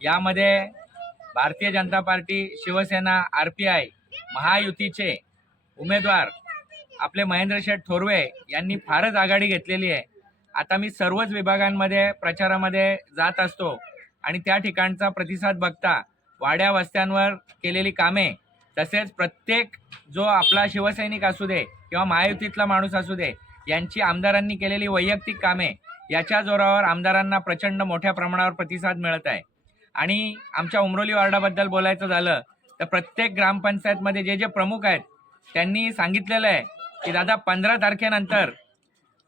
यामध्ये Bharatiya Janata Party Shiv Sena R P I महायुतीचे उमेदवार आपले महेंद्र शेठ थोरवे यांनी फारच आघाडी घेतलेली आहे. आता मी सर्वच विभागांमध्ये प्रचारामध्ये जात असतो. आणि त्या ठिकाणचा प्रतिसाद बघता वाड्या वस्त्यांवर केलेली कामे तसेच प्रत्येक जो आपला शिवसैनिक असू दे किंवा महायुतीतला माणूस असू दे यांची आमदारांनी केलेली वैयक्तिक कामे याच्या जोरावर आमदारांना प्रचंड मोठ्या प्रमाणावर प्रतिसाद मिळत आहे. आणि आमच्या उमरोली वार्डाबद्दल बोलायचं झालं तर प्रत्येक ग्रामपंचायतमध्ये जे जे प्रमुख आहेत त्यांनी सांगितलेलं आहे की दादा पंधरा तारखेनंतर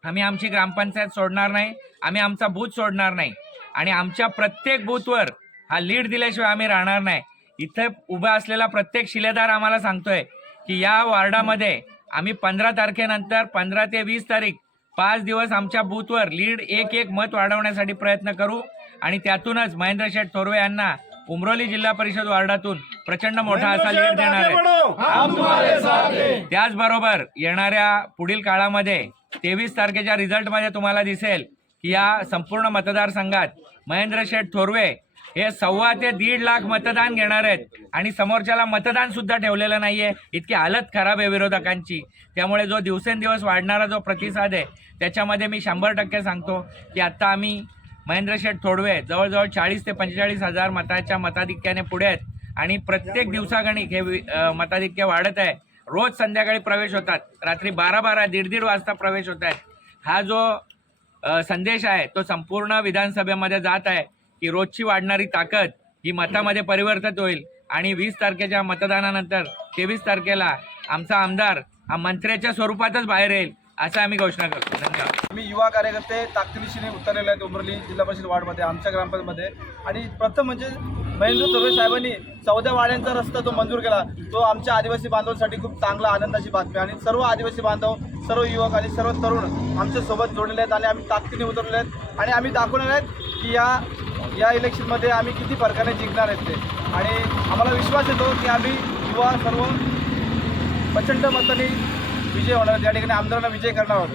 आम्ही आमची ग्रामपंचायत सोडणार नाही आम्ही आमचा बूथ सोडणार नाही आणि आमच्या प्रत्येक बूथवर हा लीड दिल्याशिवाय आम्ही राहणार नाही. इथे उभा असलेला प्रत्येक शिलेदार आम्हाला सांगतोय की या वार्डामध्ये आम्ही पंधरा तारखेनंतर पंधरा ते वीस तारीख पाच दिवस आमच्या बूथवर लीड एक एक मत वाढवण्यासाठी प्रयत्न करू आणि त्यातूनच महेंद्र शेठ थोरवे यांना उमरोली जिल्हा परिषद वार्डातून प्रचंड मोठा असा लीड देणार आहे. त्याचबरोबर येणाऱ्या पुढील काळामध्ये तेवीस तारखेच्या रिझल्टमध्ये तुम्हाला दिसेल की या संपूर्ण मतदारसंघात महेंद्र शेठ थोरवे हे सव्वा ते दीड लाख मतदान घेणार आहेत. आणि समोरच्याला मतदान सुद्धा ठेवलेलं नाहीये. इतकी हालत खराब आहे विरोधकांची. त्यामुळे जो दिवसेंदिवस वाढणारा जो प्रतिसाद आहे त्याच्यामध्ये मी शंभर टक्के सांगतो की आत्ता आम्ही महेंद्र शेठ थोडवे जवळजवळ चाळीस ते पंचेचाळीस हजार मताच्या मताधिक्याने पुढे आहेत. आणि प्रत्येक दिवसागणिक हे मताधिक्य वाढत आहे. रोज संध्याकाळी प्रवेश होतात. रात्री बारा बारा दीड दीड वाजता प्रवेश होत आहेत. हा जो संदेश आहे. तो संपूर्ण विधानसभेमध्ये जात आहे की रोजची वाढणारी ताकद ही मतामध्ये परिवर्तित होईल. आणि वीस तारखेच्या मतदानानंतर तेवीस तारखेला आमचा आमदार हा मंत्र्याच्या स्वरूपातच बाहेर येईल असं आम्ही घोषणा करतो. धन्यवाद. मी युवा कार्यकर्ते ताकदीशीने उतरलेले आहेत उमरली जिल्हा परिषद वार्डमध्ये आमच्या ग्रामपंचायतमध्ये. आणि प्रथम म्हणजे महेंद्र तोरवे साहेबांनी चौदा वाड्यांचा रस्ता जो मंजूर केला तो आमच्या आदिवासी बांधवांसाठी खूप चांगला आनंदाची बातमी. आणि सर्व आदिवासी बांधव सर्व युवक आणि सर्व तरुण आमच्यासोबत जोडलेले आहेत आणि आम्ही ताकदीने उतरलेले आहेत. आणि आम्ही दाखवणार आहेत की या या इलेक्शनमध्ये आम्ही किती फरकाने जिंकणार आहेत ते. आणि आम्हाला विश्वास येतो की आम्ही युवा सर्व प्रचंड मताने विजय होणार त्या ठिकाणी आमदारांना विजय करणार आहोत.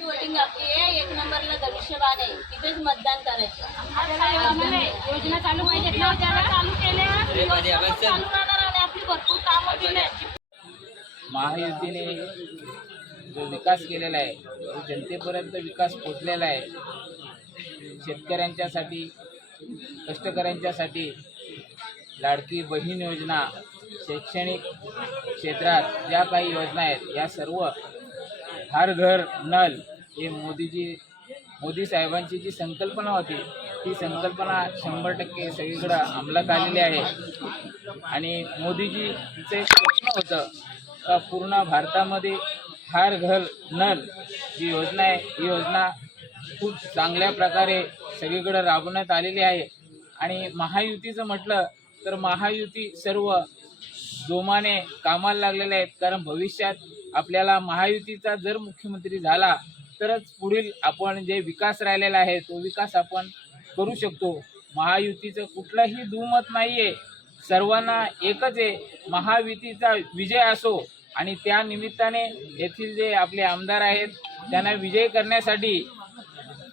वोटिंग आपली आहे एक नंबरला धनुष्यबाण आहे तिथेच मतदान करायचं योजना चालू ज्याला चालू केल्या योजना पण चालू राहणार आणि आपली भरपूर कामं केली महायुतीने जो विकास केलेला आहे तो जनतेपर्यंत विकास पोचलेला आहे शेतकऱ्यांच्यासाठी कष्टकऱ्यांच्यासाठी लाडकी बहीण योजना शैक्षणिक क्षेत्रात ज्या काही योजना आहेत या सर्व हर घर नल हे मोदीजी मोदी साहेबांची जी संकल्पना होती ती संकल्पना शंभर टक्के सगळीकडं अंमलात आलेली आहे. आणि मोदीजीचं एक स्वप्न होतं का पूर्ण भारतामध्ये हार घर नल जी योजना आहे ही योजना खूप चांगल्या प्रकारे सगळीकडे राबवण्यात आलेली आहे. आणि महायुतीचं म्हटलं तर महायुती सर्व जोमाने कामाला लागलेले आहेत. कारण भविष्यात आपल्याला महायुतीचा जर मुख्यमंत्री झाला तरच पुढील आपण जे विकास राहिलेला आहे तो विकास आपण करू शकतो. महायुतीचं कुठलंही दुमत नाही आहे सर्वांना एकच आहे महायुतीचा विजय असो आणि त्या निमित्ताने येथील जे आपले आमदार आहेत त्यांना विजय करण्यासाठी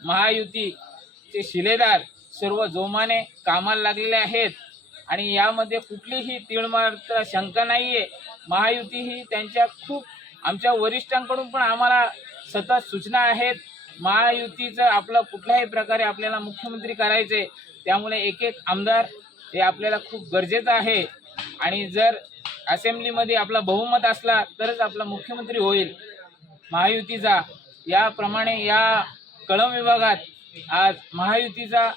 महायुतीचे शिलेदार सर्व जोमाने कामाला लागलेले आहेत. आणि यामध्ये कुठलीही तीळमात्र शंका नाही आहे महायुती ही त्यांच्या खूप आमच्या वरिष्ठांकडून पण आम्हाला सतत सूचना आहेत. महायुतीचं आपलं कुठल्याही प्रकारे आपल्याला मुख्यमंत्री करायचे त्यामुळे एक एक आमदार हे आपल्याला खूप गरजेचं आहे. आणि जर असेंब्लीमध्ये आपला बहुमत असला तरच आपला मुख्यमंत्री होईल. महायुतीचा. याप्रमाणे या कळम विभागात आज महायुतीचा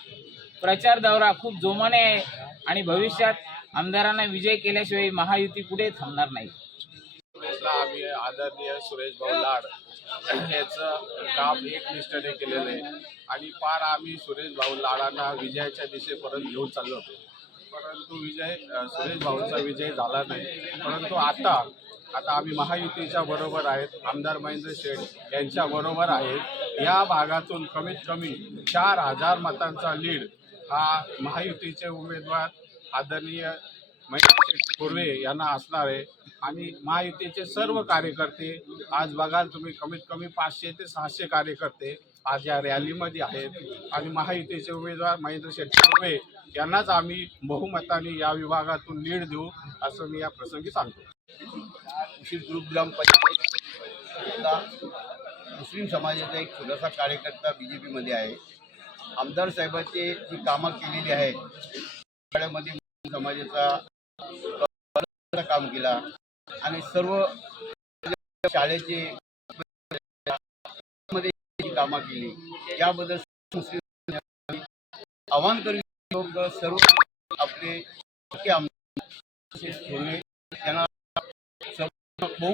प्रचार दौरा खूप जोमाने आहे. आणि भविष्यात आमदारांना विजय केल्याशिवाय महायुती पुढे थांबणार नाही. आम्ही आदरणीय सुरेश भाऊ लाड याचं काम एकनिष्ठेने केलेलं आहे. आणि पार आम्ही सुरेश भाऊ लाडांना विजयाच्या दिशेपर्यंत घेऊन चाललो होतो परंतु विजय सुरेश भाऊंचा विजय झाला नाही. परंतु आता आता आम्ही महायुतीच्या बरोबर आहेत आमदार महेंद्र शेठ यांच्या बरोबर आहेत. या भागातून कमीत कमी चार हजार मतांचा लीड हा महायुतीचे उमेदवार आदरणीय महेंद्र शेठ कुर्वे यांना असणार आहे. आणि महायुतीचे सर्व कार्यकर्ते आज बघाल तुम्ही कमीत कमी पाचशे ते सहाशे कार्यकर्ते आज या रॅलीमध्ये आहेत. आणि महायुतीचे उमेदवार महेंद्र शेठ कुर्वे यांनाच आम्ही बहुमताने या विभागातून लीड देऊ असं मी या प्रसंगी सांगतो. विशेष ग्रुप ग्रामपंचायतचा मुस्लिम समाजाचा एक छोटासा कार्यकर्ता बी जे पीमध्ये आहे. आमदार साहेबांची जी कामं केलेली आहेत शाळेमध्ये मुस्लिम समाजाचा काम केला आणि सर्व शाळेचे मध्ये कामं केली याबद्दल मुस्लिम समाजाने करीत યોગ શરૂ આપણે ત્યાં બહુ